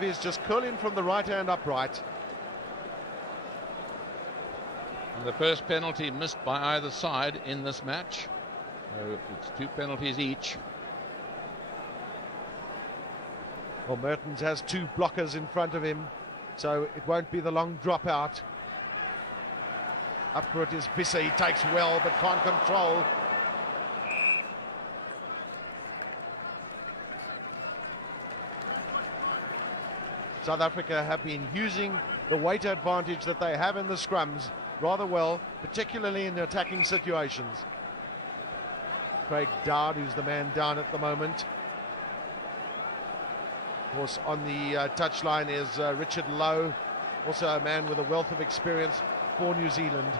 Is just curling from the right hand upright. And the first penalty missed by either side in this match. So it's 2 penalties each. Well, Mertens has 2 blockers in front of him, so it won't be the long drop out. Up for it is Visser. He takes well but can't control. South Africa have been using the weight advantage that they have in the scrums rather well, particularly in the attacking situations. Craig Dowd, who's the man down at the moment. Of course, on the touchline is Richard Lowe, also a man with a wealth of experience for New Zealand.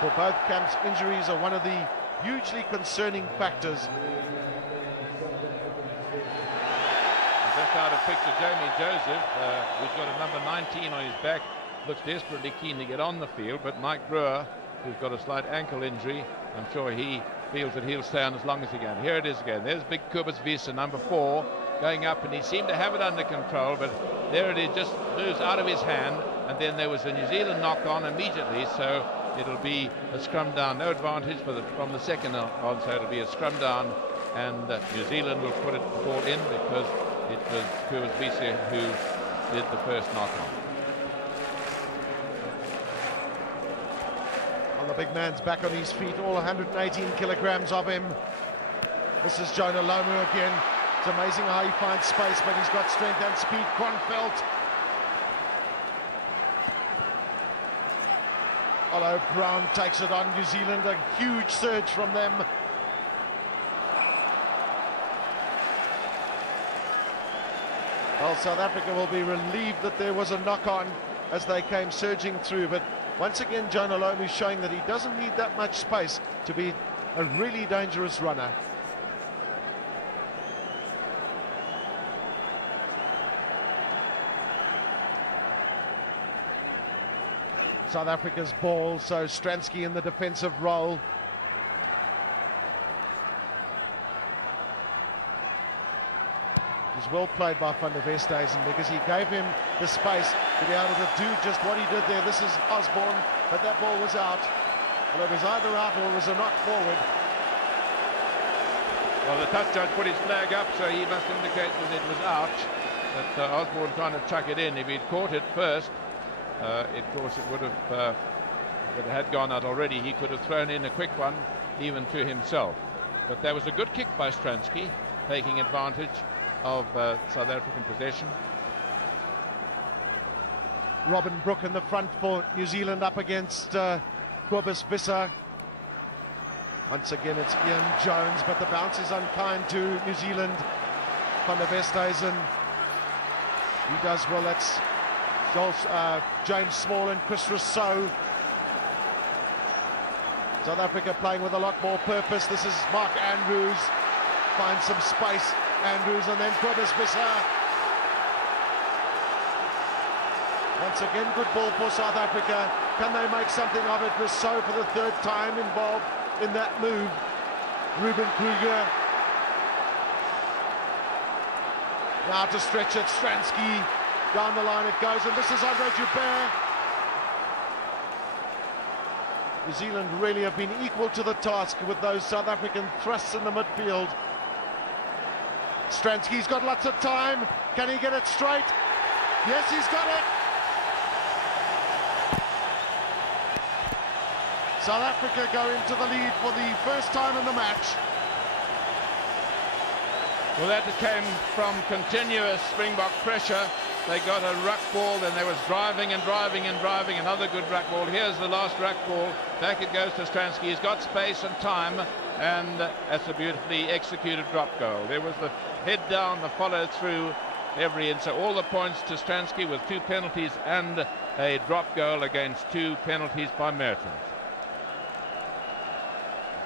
For both camps, injuries are one of the hugely concerning factors. Just out of picture, Jamie Joseph, who's got a number 19 on his back, looks desperately keen to get on the field, but Mike Brewer, who's got a slight ankle injury, I'm sure he feels that he'll stay on as long as he can. Here it is again. There's big Kobus Visser, number 4, going up, and he seemed to have it under control, but there it is, just moves out of his hand, and then there was a New Zealand knock on immediately, so it'll be a scrum down. No advantage from the second on, so it'll be a scrum down, and New Zealand will put it ball in because it was Kobus Visser who did the first knock on. Well, the big man's back on his feet, all 118 kilograms of him. This is Jonah Lomu again. It's amazing how he finds space, but he's got strength and speed. Kronfeld. Olo Brown takes it on. New Zealand, a huge surge from them. Well, South Africa will be relieved that there was a knock-on as they came surging through, but once again Jonah Lomu is showing that he doesn't need that much space to be a really dangerous runner. South Africa's ball, so Stransky in the defensive role. It was well played by Van der Westhuizen because he gave him the space to be able to do just what he did there. This is Osborne, but that ball was out. Well, it was either out or it was a knock forward. Well, the touch judge put his flag up, so he must indicate that it was out. But Osborne trying to chuck it in. If he'd caught it first, of course, it would have, if it had gone out already, he could have thrown in a quick one, even to himself. But there was a good kick by Stransky, taking advantage of South African possession. Robin Brook in the front for New Zealand up against Kobus Visser. Once again, it's Ian Jones, but the bounce is unkind to New Zealand. Van der Westhuizen, he does well. That's James Small and Chris Rousseau. South Africa playing with a lot more purpose. This is Mark Andrews, finds some space. Andrews and then Kobus Visser. Once again, good ball for South Africa. Can they make something of it? Rousseau for the 3rd time involved in that move. Ruben Kruger. Now to stretch it, Stransky. Down the line it goes, and this is Andre Joubert. New Zealand really have been equal to the task with those South African thrusts in the midfield. Stransky's got lots of time. Can he get it straight? Yes, he's got it. South Africa go into the lead for the first time in the match. Well, that came from continuous Springbok pressure. They got a ruck ball, then there was driving and driving and driving. Another good ruck ball. Here's the last ruck ball. Back it goes to Stransky. He's got space and time, and that's a beautifully executed drop goal. There was the head down, the follow through, every inch. So all the points to Stransky with 2 penalties and a drop goal against 2 penalties by Mertens.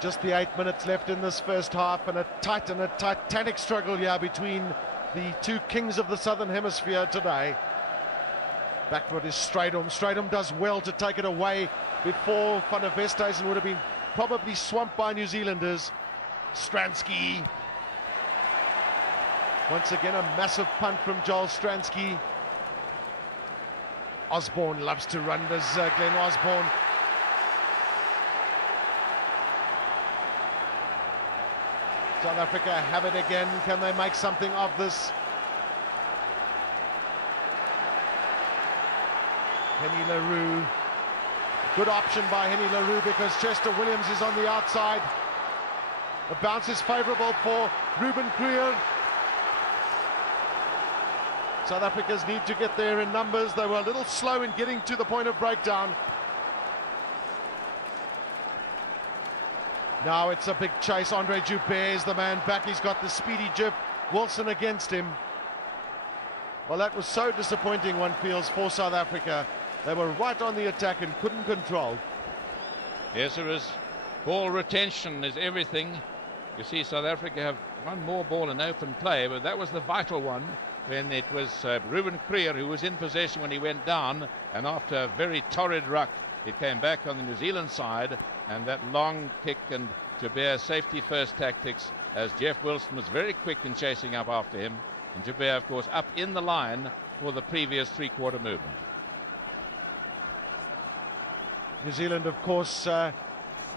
Just the 8 minutes left in this first half, and a titanic struggle here between the 2 kings of the Southern Hemisphere today. Back foot is Strydom. Strydom does well to take it away before Van der Westhuizen would have been probably swamped by New Zealanders. Stransky. Once again, a massive punt from Joel Stransky. Osborne loves to run, does Glenn Osborne. South Africa have it again. Can they make something of this? Henny LaRue. Good option by Henny LaRue because Chester Williams is on the outside. The bounce is favourable for Ruben Kruger. South Africa's need to get there in numbers. They were a little slow in getting to the point of breakdown. Now it's a big chase. Andre Joubert is the man back. He's got the speedy jib. Wilson against him. Well, that was so disappointing, one feels, for South Africa. They were right on the attack and couldn't control. Yes, it was. Ball retention is everything. You see South Africa have one more ball in open play, but that was the vital one when it was Ruben Kruger who was in possession when he went down, and after a very torrid ruck it came back on the New Zealand side, and that long kick and Joubert safety first tactics, as Jeff Wilson was very quick in chasing up after him, and Joubert of course up in the line for the previous three-quarter movement. New Zealand, of course,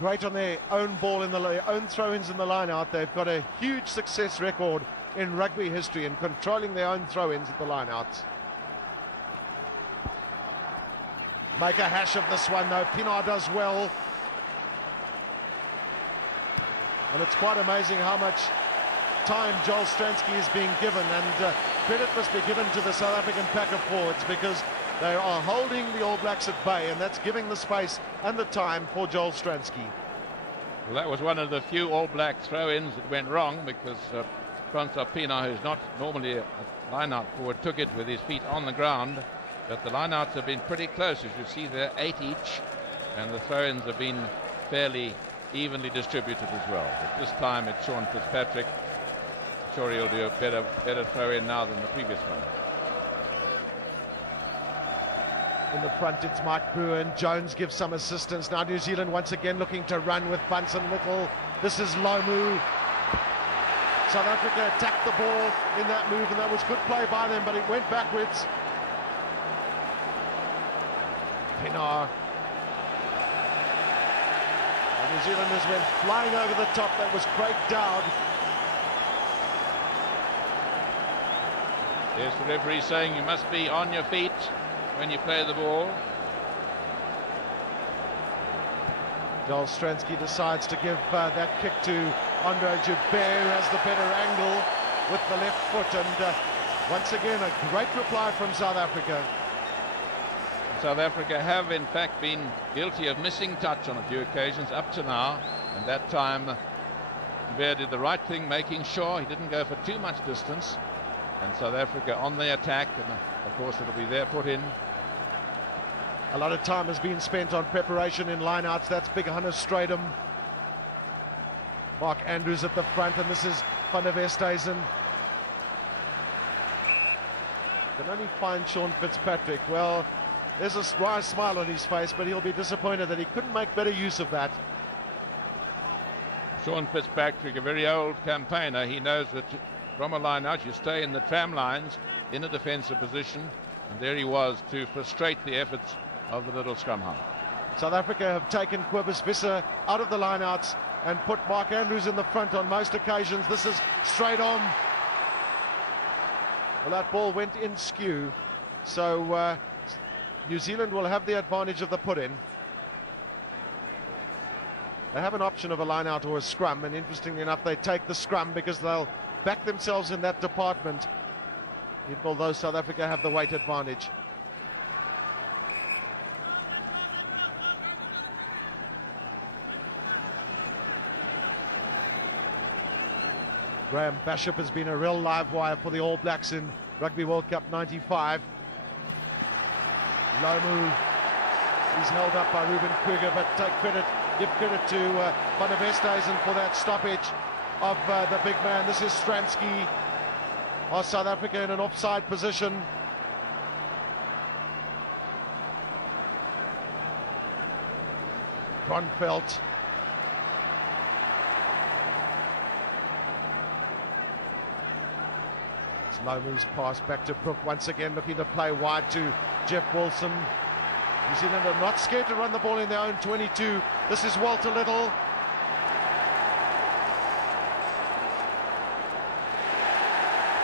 great on their own ball, in their own throw-ins in the line-out. They've got a huge success record in rugby history in controlling their own throw-ins at the line-outs. Make a hash of this one, though. Pienaar does well. And it's quite amazing how much time Joel Stransky is being given, and credit must be given to the South African pack of forwards because they are holding the All Blacks at bay, and that's giving the space and the time for Joel Stransky. Well, that was one of the few All Black throw-ins that went wrong because Francois Pienaar, who's not normally a line-out forward, took it with his feet on the ground. But the line-outs have been pretty close, as you see there, 8 each, and the throw-ins have been fairly evenly distributed as well. But this time it's Sean Fitzpatrick. I'm sure he'll do a better throw-in now than the previous one. In the front, it's Mike Brewer, and Jones gives some assistance. Now New Zealand once again looking to run with Bunsen Little. This is Lomu. South Africa attacked the ball in that move, and that was good play by them, but it went backwards. Pienaar. And New Zealanders went flying over the top. That was Craig Dowd. Yes, the referee saying you must be on your feet when you play the ball. Joel Stransky decides to give that kick to Andre Joubert, who has the better angle with the left foot, and once again a great reply from South Africa. South Africa have in fact been guilty of missing touch on a few occasions up to now, and that time Joubert did the right thing, making sure he didn't go for too much distance, and South Africa on the attack, and of course it'll be their foot in. A lot of time has been spent on preparation in lineouts. That's Big Hannes Strydom. Mark Andrews at the front, and this is Van der Westhuizen. Can only find Sean Fitzpatrick. Well, there's a wry smile on his face, but he'll be disappointed that he couldn't make better use of that. Sean Fitzpatrick, a very old campaigner, he knows that from a line out you stay in the tram lines in a defensive position, and there he was to frustrate the efforts of the little scrum half. South Africa have taken Cobus Visser out of the lineouts and put Mark Andrews in the front on most occasions. This is straight on. Well, that ball went in skew, so New Zealand will have the advantage of the put-in. They have an option of a line-out or a scrum, and interestingly enough, they take the scrum because they'll back themselves in that department, although South Africa have the weight advantage. Graham Bishop has been a real live wire for the All Blacks in Rugby World Cup 95. Lomu, he's held up by Ruben Kruger, but give credit to Van der Westhuizen for that stoppage of the big man. This is Stransky. South Africa in an offside position. Kronfeldt. Slow moves pass back to Brook, once again looking to play wide to Jeff Wilson. New Zealand are not scared to run the ball in their own 22. This is Walter Little.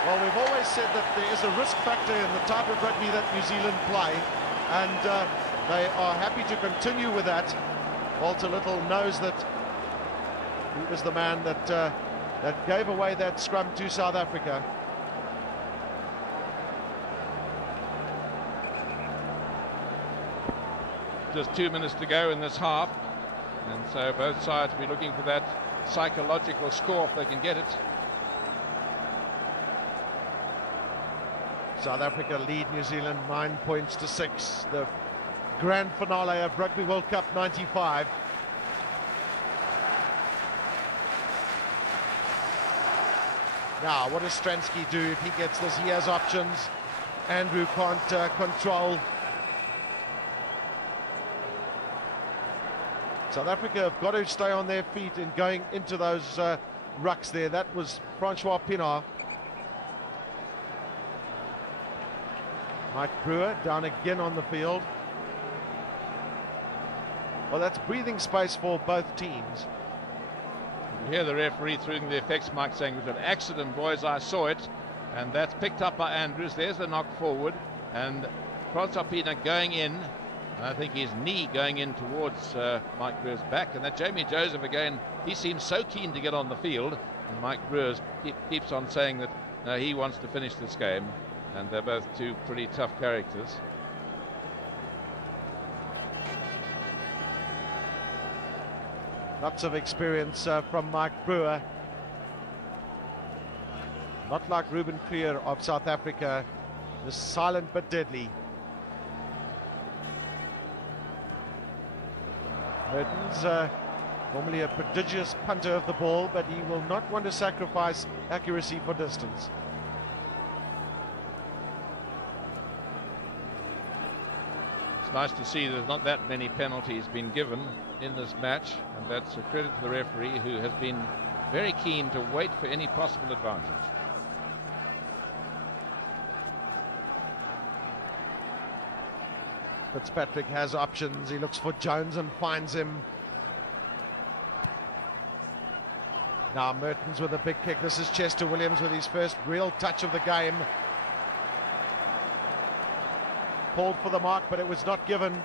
Well, we've always said that there is a risk factor in the type of rugby that New Zealand play, and they are happy to continue with that. Walter Little knows that he was the man that that gave away that scrum to South Africa. Just 2 minutes to go in this half, and so both sides will be looking for that psychological score if they can get it. South Africa lead New Zealand 9 points to 6. The grand finale of Rugby World Cup 95. Now, what does Stransky do if he gets this? He has options. Andrew can't control. South Africa have got to stay on their feet in going into those rucks there. That was Francois Pienaar. Mike Brewer down again on the field. Well, that's breathing space for both teams. You hear the referee through the effects mic saying it was an accident, boys, I saw it. And that's picked up by Andrews. There's the knock forward. And Francois Pienaar going in. And I think his knee going in towards Mike Brewer's back. And that Jamie Joseph again, he seems so keen to get on the field. And Mike Brewer keeps on saying that no, he wants to finish this game. And they're both two pretty tough characters. Lots of experience from Mike Brewer. Not like Ruben Creer of South Africa, just silent but deadly. Mertens, normally a prodigious punter of the ball, but he will not want to sacrifice accuracy for distance. It's nice to see there's not that many penalties been given in this match, and that's a credit to the referee, who has been very keen to wait for any possible advantage. Fitzpatrick has options. He looks for Jones and finds him. Now Mertens with a big kick. This is Chester Williams with his first real touch of the game. Called for the mark, but it was not given.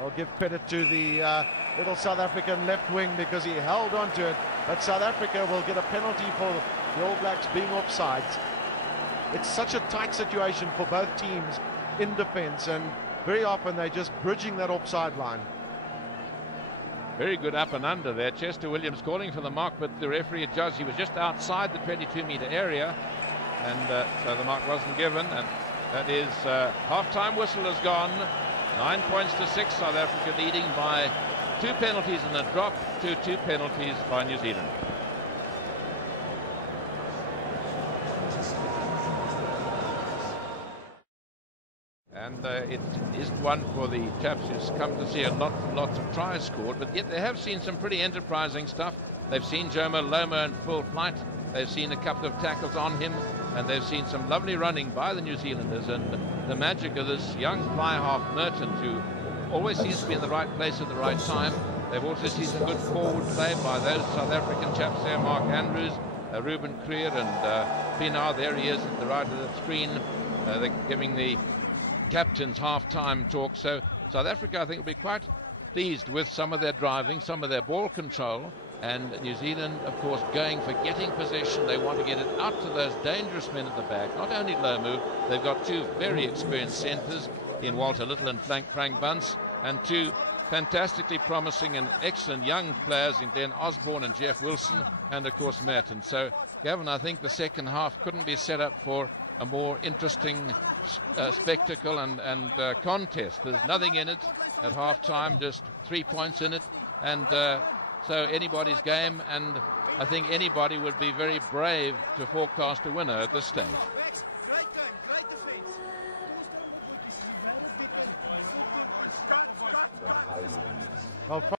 I'll give credit to the little South African left wing because he held on to it. But South Africa will get a penalty for the All Blacks being offsides. It's such a tight situation for both teams in defence, and very often they're just bridging that offside line. Very good up and under there. Chester Williams calling for the mark, but the referee adjudged he was just outside the 22-metre area, and so the mark wasn't given. And that is half-time whistle has gone. 9 points to 6. South Africa leading by 2 penalties and a drop to 2 penalties by New Zealand. And it isn't one for the chaps who's come to see lots of tries scored, but yet they have seen some pretty enterprising stuff. They've seen Jomo Lomo in full flight. They've seen a couple of tackles on him, and they've seen some lovely running by the New Zealanders. And the magic of this young fly half Mertens, who always seems to be in the right place at the right time. They've also seen some good forward play by those South African chaps there, Mark Andrews, Ruben Creer, and Pienaar. There he is at the right of the screen. They're giving the captain's half-time talk. So South Africa, I think, will be quite pleased with some of their driving, some of their ball control, and New Zealand, of course, going for getting possession. They want to get it out to those dangerous men at the back. Not only Lomu, they've got 2 very experienced centres in Walter Little and Frank Bunce, and 2 fantastically promising and excellent young players in Glenn Osborne and Jeff Wilson, and of course Merton. So Gavin, I think the second half couldn't be set up for a more interesting spectacle and contest. There's nothing in it at half-time, just 3 points in it, and so anybody's game, and I think anybody would be very brave to forecast a winner at this stage. Well,